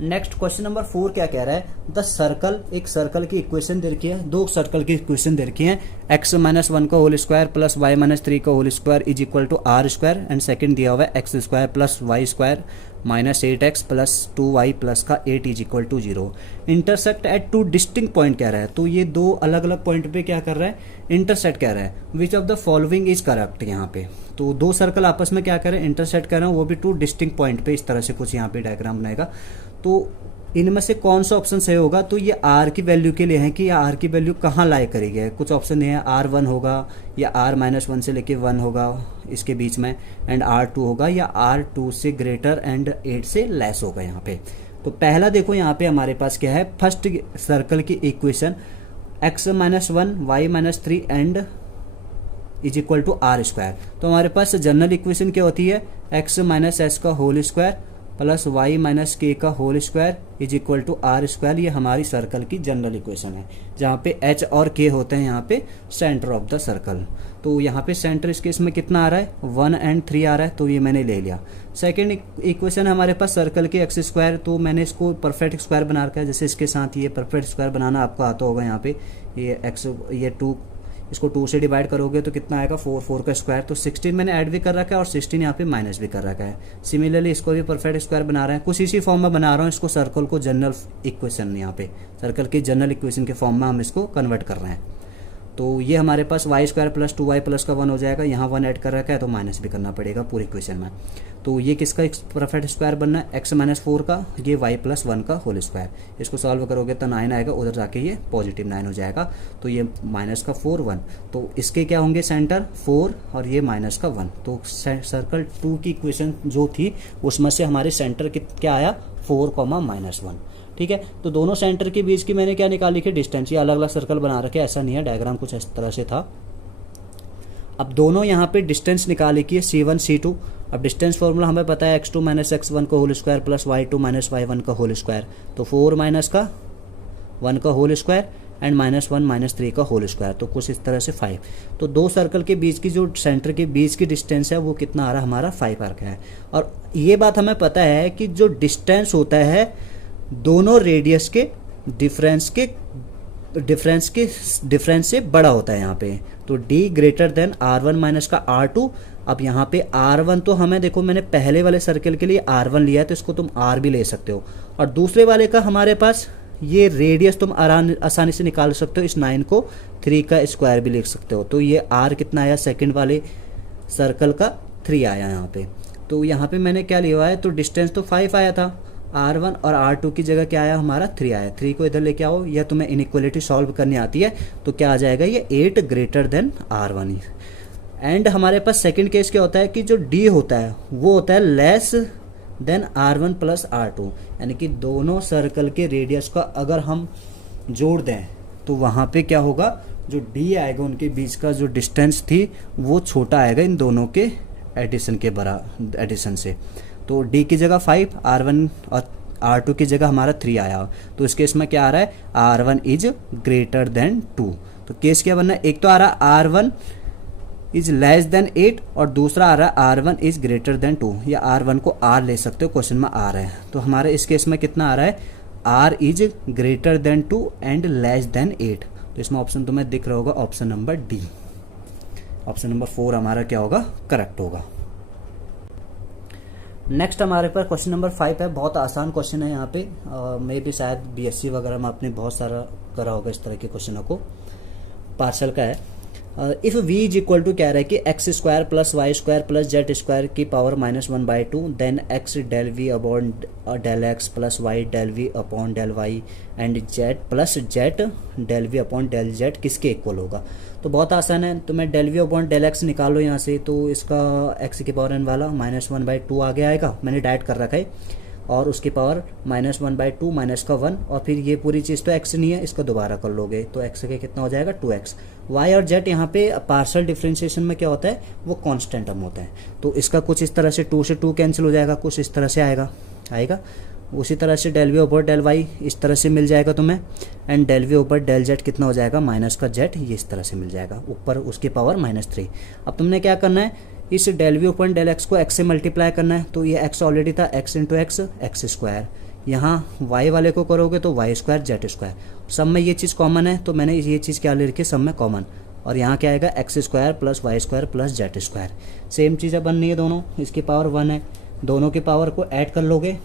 Next question number 4 क्या कह रहा है, द सर्कल, एक सर्कल की इक्वेशन दे रखी है, दो सर्कल की इक्वेशन दे रखी है, x माइनस 1 का whole square plus y minus 3 का whole square is equal to r square, and second दिया हुआ है x square plus y square minus 8x plus 2y plus का 8 is equal to 0, intersect at two distinct point कह रहा है। तो ये दो अलग अलग पॉइंट पे क्या कर रहा है, इंटरसेक्ट कह रहा है। Which of the following is correct, यहाँ पे तो दो सर्कल आपस में क्या कर रहे हैं, इंटरसेक्ट कर रहे हैं, वो भी टू डिस्टिंक्ट पॉइंट पे। इस तरह से कुछ यहाँ पे डायग्राम बनाएगा। तो इनमें से कौन सा ऑप्शन सही होगा, तो ये आर की वैल्यू के लिए है कि आर की वैल्यू कहाँ लाई करेगी है। कुछ ऑप्शन है R1 होगा या R-1 से लेके 1 होगा इसके बीच में, एंड R2 होगा, या R2 से ग्रेटर एंड 8 से लेस होगा यहाँ पे। तो पहला देखो यहाँ पे हमारे पास क्या है, फर्स्ट सर्कल की equation x minus 1 y minus 3 and is equal to r square. तो हमारे पास जनरल इक्वेशन क्या होती है, x माइनस एस का whole square plus y minus k का whole square is equal to r square. ये हमारी सर्कल की जनरल इक्वेशन है, जहाँ पे h और k होते हैं यहाँ पे सेंटर ऑफ द सर्कल। तो यहाँ पे सेंटर इस केस में कितना आ रहा है, 1 एंड 3 आ रहा है, तो ये मैंने ले लिया। सेकेंड इक्वेशन है हमारे पास सर्कल के एक्स स्क्वायर, तो मैंने इसको परफेक्ट स्क्वायर बना रखा है। जैसे इसके साथ ये परफेक्ट स्क्वायर बनाना आपको आता होगा। यहाँ पे ये एक्स, ये 2, इसको 2 से डिवाइड करोगे तो कितना आएगा, 4, 4 का स्क्वायर। तो 16 मैंने ऐड भी कर रखा है और 16 यहाँ पे माइनस भी कर रखा है। सिमिलरली इसको भी परफेक्ट स्क्वायर बना रहे हैं, कुछ इसी फॉर्म में बना रहा हूँ इसको। सर्कल को जनरल इक्वेशन, यहाँ पे सर्कल की जनरल इक्वेशन के फॉर्म में हम इसको कन्वर्ट कर रहे हैं। तो ये हमारे पास y square plus 2y plus का 1 हो जाएगा। यहाँ 1 ऐड कर रखा है तो माइनस भी करना पड़ेगा पूरी इक्वेशन में। तो ये किसका परफेक्ट स्क्वायर बनना है, x माइनस 4 का, ये y प्लस 1 का होल स्क्वायर। इसको सॉल्व करोगे तो 9 आएगा, उधर जाके ये पॉजिटिव 9 हो जाएगा। तो ये माइनस का 4 1, तो इसके क्या होंगे सेंटर 4 और ये माइनस का 1। तो सर्कल 2 की इक्वेशन जो थी उसमें से हमारे सेंटर क्या आया, 4, -1। ठीक है, तो दोनों सेंटर के बीच की मैंने क्या निकाली कि डिस्टेंस। ये अलग अलग सर्कल बना रखे, ऐसा नहीं है, डायग्राम कुछ इस तरह से था। अब दोनों यहाँ पे डिस्टेंस निकाले कि C1 C2। अब डिस्टेंस फॉर्मूला हमें पता है x2 माइनस x1 का whole square plus y2 minus y1 का होल स्क्वायर। तो 4 माइनस का 1 का होल स्क्वायर एंड -1 -3 का होल स्क्वायर। तो कुछ इस तरह से 5। तो दो सर्कल के बीच की जो सेंटर के बीच की डिस्टेंस है वो कितना आ रहा है, हमारा 5 आ रहा है। और ये बात हमें पता है कि जो डिस्टेंस होता है दोनों रेडियस के डिफरेंस से बड़ा होता है यहाँ पे। तो d greater than R1 minus का R2। अब यहाँ पे R1 तो हमें देखो, मैंने पहले वाले सर्कल के लिए R1 लिया है, तो इसको तुम R भी ले सकते हो। और दूसरे वाले का हमारे पास ये रेडियस तुम आसानी से निकाल सकते हो। इस 9 को 3 का स्क्वायर भी लिख सकते हो। तो ये R कितना आया, सेकंड वाले सर्कल का 3 आया यहाँ पे। तो यहाँ पे मैंने क्या लिया है, तो डिस्टेंस तो 5 आया था, R1 और R2 की जगह क्या आया हमारा 3 आया। 3 को इधर लेके आओ, या तुम्हें इनइक्वालिटी सॉल्व करनी आती है तो क्या आ जाएगा, ये 8 ग्रेटर देन R1। एंड हमारे पास सेकंड केस क्या होता है कि जो D होता है वो होता है less than R1 plus R2, यानी कि दोनों सर्कल के रेडियस का अगर हम जोड़ दें तो वहाँ पे क्या होगा, जो D आएगा उनके बीच का जो डिस्टेंस थी वो छोटा आएगा इन दोनों के एडिशन से। तो D की जगह 5, R1 और R2 की जगह हमारा 3 आया। तो इस केस में क्या आ रहा है, R1 इज ग्रेटर देन 2। तो केस क्या बनना है, एक तो आ रहा है R1 इज लेस देन 8 और दूसरा आ रहा है R1 इज ग्रेटर देन 2। या R1 को R ले सकते हो, क्वेश्चन में R है। तो हमारे इस केस में कितना आ रहा है, R is greater than 2 and less than 8। तो इसमें ऑप्शन तुम्हें दिख रहा होगा, option number D। Option number 4 हमारा क्या होगा, करेक्ट होगा। नेक्स्ट हमारे पास क्वेश्चन नंबर 5 है, बहुत आसान क्वेश्चन है। यहाँ पे मे भी शायद BSc वगैरह में आपने बहुत सारा करा होगा इस तरह के क्वेश्चनों को। पार्शल का है। If v is equal to कह रहा है कि x square plus y square plus z square की power -1/2, then x del v upon del x plus y del v upon del y and z plus z del v upon del z किसके equal होगा। तो बहुत आसान है, तो मैं del v upon del x निकालो यहाँ से। तो इसका एक्स की पावर n वाला -1/2 आगे आएगा, मैंने डाइट कर रखा है। और उसकी पावर -1/2 माइनस का 1, और फिर ये पूरी चीज़ तो x नहीं है, इसका दोबारा कर लोगे तो x के कितना हो जाएगा 2x। y और z यहाँ पे पार्शियल डिफरेंशिएशन में क्या होता है, वो कांस्टेंट टर्म होता है। तो इसका कुछ इस तरह से 2 से 2 कैंसिल हो जाएगा, कुछ इस तरह से आएगा। उसी तरह से del v over del y इस तरह से मिल जाएगा तुम्हें, and del v over del z कितना हो जाएगा माइनस का जेड, ये इस तरह से मिल जाएगा, ऊपर उसकी पावर -3। अब तुमने क्या करना है, इस del v open del x को एक्स से मल्टीप्लाई करना है। तो ये एक्स ऑलरेडी था, x into x x square, यहाँ y वाले को करोगे तो वाई स्क्वायर जेड स्क्वायर, सब में ये चीज़ कॉमन है तो मैंने ये चीज़ क्या ले रखी है, सब में कॉमन, और यहाँ क्या आएगा x square plus y square plus z square. Same चीज़ें बननी है दोनों, इसकी पावर 1 है, दोनों की पावर को ऐड कर लोगे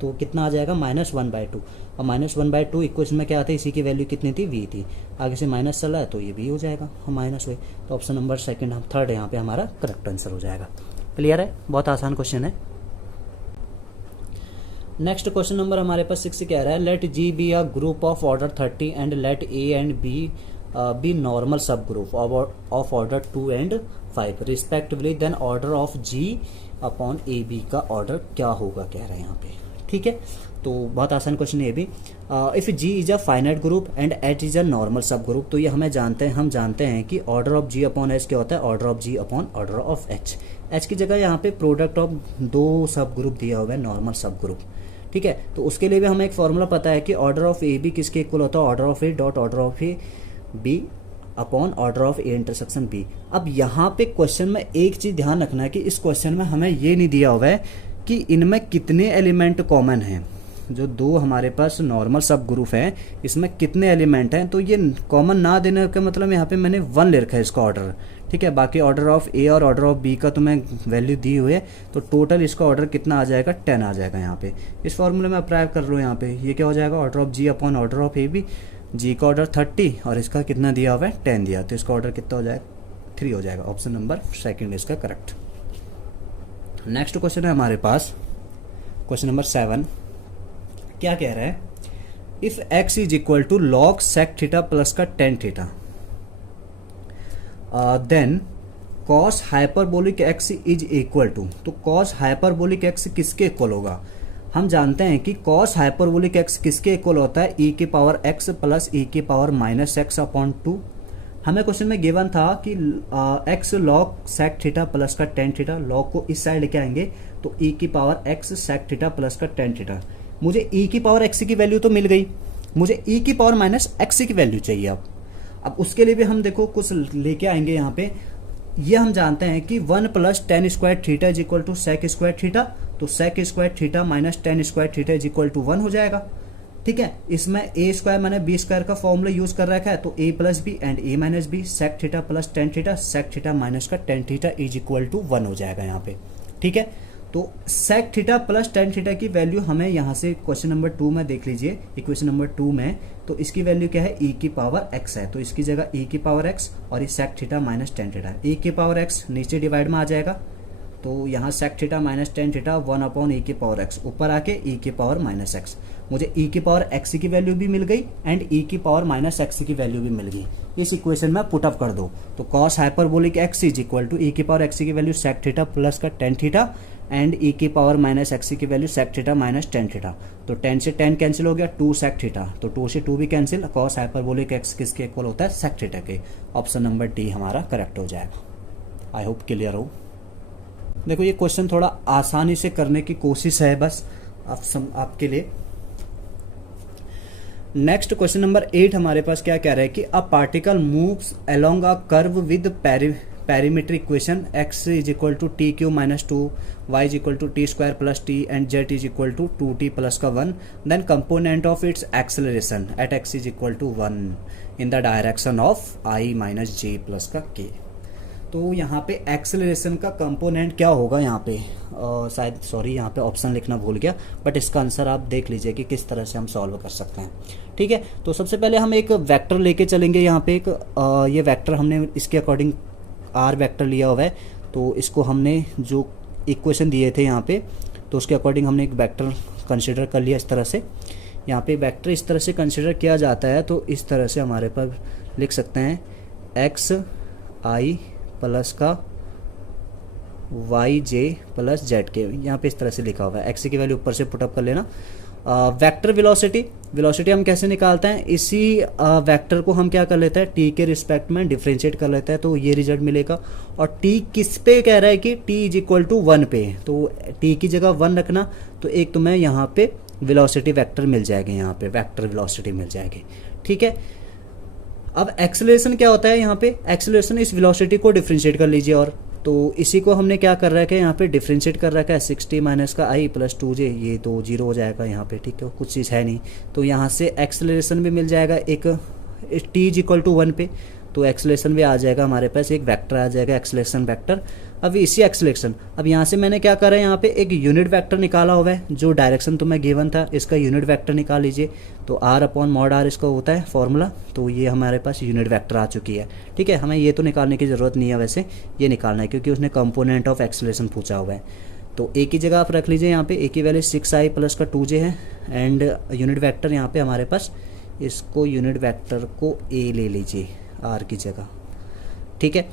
तो कितना आ जाएगा -1/2, और -1/2 इक्वेशन में क्या आता है, इसी की वैल्यू कितनी थी, v थी, आगे से माइनस चला है तो ये भी हो जाएगा माइनस हुए, तो ऑप्शन नंबर सेकंड हम थर्ड यहाँ पे हमारा करेक्ट आंसर हो जाएगा। क्लियर है, बहुत आसान क्वेश्चन है। नेक्स्ट क्वेश्चन नंबर हमारे पास 6 कह रहा है let G be a group of order 30 and let A and B normal सब group of order 2 and 5 respectively, then order of G upon A B का ऑर्डर क्या होगा कह रहे हैं यहाँ पे। ठीक है, तो बहुत आसान क्वेश्चन है ये भी। If G is a finite group and H is a normal सब ग्रुप, तो ये हम जानते हैं कि order of G upon H क्या होता है, order of G upon order of H. H की जगह यहाँ पे प्रोडक्ट ऑफ 2 सब ग्रुप दिया हुआ है, नॉर्मल सब ग्रुप। ठीक है, तो उसके लिए भी हमें एक फॉर्मूला पता है कि ऑर्डर ऑफ ए बी किसके इक्वल होता है, order of A dot order of A B upon order of A intersection B. अब यहाँ पे क्वेश्चन में एक चीज़ ध्यान रखना है कि इस क्वेश्चन में हमें ये नहीं दिया हुआ है कि इनमें कितने एलिमेंट कॉमन हैं, जो 2 हमारे पास नॉर्मल सब ग्रुप हैं इसमें कितने एलिमेंट हैं, तो ये कॉमन ना देने का मतलब यहाँ पे मैंने 1 ले रखा है इसका ऑर्डर। ठीक है, बाकी ऑर्डर ऑफ ए और ऑर्डर ऑफ बी का तो मैं वैल्यू दी हुई है, तो टोटल इसका ऑर्डर कितना आ जाएगा, 10 आ जाएगा यहाँ पे। इस फॉर्मूले में अप्लाई कर लो, यहाँ पे ये क्या हो जाएगा, order of G upon order of A B, G का ऑर्डर 30 और इसका कितना दिया हुआ है 10 दिया, तो इसका ऑर्डर कितना हो जाएगा 3 हो जाएगा। ऑप्शन नंबर सेकंड इसका करेक्ट। नेक्स्ट क्वेश्चन है हमारे पास क्वेश्चन नंबर 7, क्या कह रहा है, if x is equal to log sec theta plus का tan theta then cos hyperbolic x is equal to, तो cos हाइपरबोलिक x किसके इक्वल होगा, हम जानते हैं कि cos हाइपरबोलिक x किसके इक्वल होता है, e की पावर x प्लस e की पावर -x अपॉन 2। हमें क्वेश्चन में गिवन था कि x log sec theta plus का tan थीटा, log को इस साइड लेके आएंगे तो e की power x sec theta plus का tan थीटा। मुझे e की पावर x की वैल्यू तो मिल गई, मुझे e की पावर -x की वैल्यू चाहिए। अब उसके लिए भी हम देखो कुछ लेके आएंगे यहाँ पे। ये हम जानते हैं कि 1 plus tan square theta is equal to sec square theta, तो sec square theta minus tan square theta is equal to 1 हो जाएगा। ठीक है, इसमें a स्क्वायर मैंने b स्क्वायर का फॉर्मूला यूज कर रखा है, तो a plus b and a minus b, sec theta plus tan theta, sec theta minus का tan theta is equal to 1 हो जाएगा यहाँ पे। ठीक है, तो sec theta plus tan theta की वैल्यू हमें यहाँ से क्वेश्चन नंबर 2 में देख लीजिए, इक्वेशन नंबर 2 में, तो इसकी वैल्यू क्या है, e की पावर x है, तो इसकी जगह e की पावर x और ये sec theta minus tan theta, e की पावर x नीचे डिवाइड में आ जाएगा, तो यहाँ sec theta minus tan theta 1 upon e की पावर x, ऊपर आके e की पावर माइनस x। मुझे e की पावर x की वैल्यू भी मिल गई एंड e की पावर माइनस x की वैल्यू भी मिल गई। इस इक्वेशन में पुट अप कर दो, तो cos hyperbolic x is equal to e की पावर x की वैल्यू sec थीटा प्लस का tan थीटा एंड e की पावर माइनस x की value sec theta minus tan theta, तो 10 से 10 कैंसिल हो गया, 2 sec थीटा, तो 2 से 2 भी कैंसिल, cos हाइपरबोलिक x किसके इक्वल होता है, sec थीटा के। ऑप्शन नंबर डी हमारा करेक्ट हो जाएगा। आई होप क्लियर हो। देखो ये क्वेश्चन थोड़ा आसानी से करने की कोशिश है बस आपके लिए। नेक्स्ट क्वेश्चन नंबर 8 हमारे पास क्या कह रहा है कि a particle moves along a curve with parametric equation x is equal to t cube minus 2, y is equal to t square plus t and z is equal to 2t plus का 1, then component of its acceleration at x is equal to 1 in the direction of i minus j plus का k। तो यहाँ पे acceleration का component क्या होगा, यहाँ पे शायद सॉरी यहाँ पे ऑप्शन लिखना भूल गया, बट इसका आंसर आप देख लीजिए कि किस तरह से हम सॉल्व कर सकते हैं। ठीक है, तो सबसे पहले हम एक वेक्टर लेके चलेंगे, यहाँ पे एक ये वेक्टर हमने इसके अकॉर्डिंग आर वेक्टर लिया हुआ है, तो इसको हमने जो इक्वेशन दिए थे यहाँ पे, तो उसके अकॉर्डिंग हमने एक वेक्टर कंसिडर कर लिया इस तरह से। यहाँ पे वेक्टर इस तरह से कंसिडर किया जाता है, तो इस तरह से हमारे पास लिख सकते हैं एक्स आई प्लस का वाई जे प्लस जेड के, यहाँ पे इस तरह से लिखा हुआ है। एक्स की वैल्यू ऊपर से पुटअप कर लेना। वेक्टर वेलोसिटी हम कैसे निकालते हैं, इसी वेक्टर को हम क्या कर लेते हैं, टी के रिस्पेक्ट में डिफ्रेंशिएट कर लेते हैं, तो ये रिजल्ट मिलेगा। और टी किस पे कह रहा है कि टी इज इक्वल टू 1 पे, तो टी की जगह 1 रखना, तो एक तुम्हें यहाँ पे वेलोसिटी वेक्टर मिल जाएगी, यहाँ पे वेक्टर वेलोसिटी मिल जाएगी। ठीक है, अब एक्सेलरेशन क्या होता है, यहाँ पे एक्सेलरेशन इस वेलोसिटी को डिफ्रेंशिएट कर लीजिए, और तो इसी को हमने क्या कर रखा है यहाँ पे डिफ्रेंशिएट कर रखा है 60 माइनस का आई प्लस 2j, ये तो जीरो हो जाएगा यहाँ पे, ठीक है, कुछ चीज़ है नहीं। तो यहाँ से एक्सेलरेशन भी मिल जाएगा एक t इज इक्वल टू 1 पे, तो एक्सेलरेशन भी आ जाएगा हमारे पास, एक वेक्टर आ जाएगा एक्सेलरेशन वेक्टर। अब इसी एक्सेलरेशन, अब यहाँ से मैंने क्या करा है, यहाँ पे एक यूनिट वेक्टर निकाला हुआ है, जो डायरेक्शन तुम्हें गिवन था इसका यूनिट वेक्टर निकाल लीजिए। तो r अपॉन मॉड r इसका होता है फॉर्मूला, तो ये हमारे पास यूनिट वेक्टर आ चुकी है, ठीक है। हमें ये तो निकालने की ज़रूरत नहीं है, वैसे ये निकालना है क्योंकि उसने कंपोनेंट ऑफ एक्सेलरेशन पूछा हुआ है। तो a की जगह आप रख लीजिए, यहाँ पे a की वैल्यू 6i प्लस का 2j है, एंड यूनिट वेक्टर यहाँ पे हमारे पास, इसको यूनिट वेक्टर को a ले लीजिए r की जगह, ठीक है।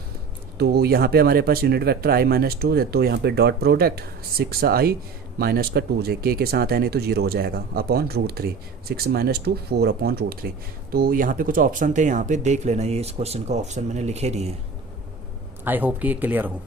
तो यहाँ पे हमारे पास यूनिट वेक्टर i माइनस 2 है, तो यहाँ पे डॉट प्रोडक्ट 6i माइनस का 2j, k के साथ है नहीं तो जीरो हो जाएगा, अपॉन √3, 6 माइनस 2 4 अपॉन √3। तो यहाँ पे कुछ ऑप्शन थे, यहाँ पे देख लेना, ये इस क्वेश्चन का ऑप्शन मैंने लिखे नहीं है। आई होप कि ये क्लियर हो।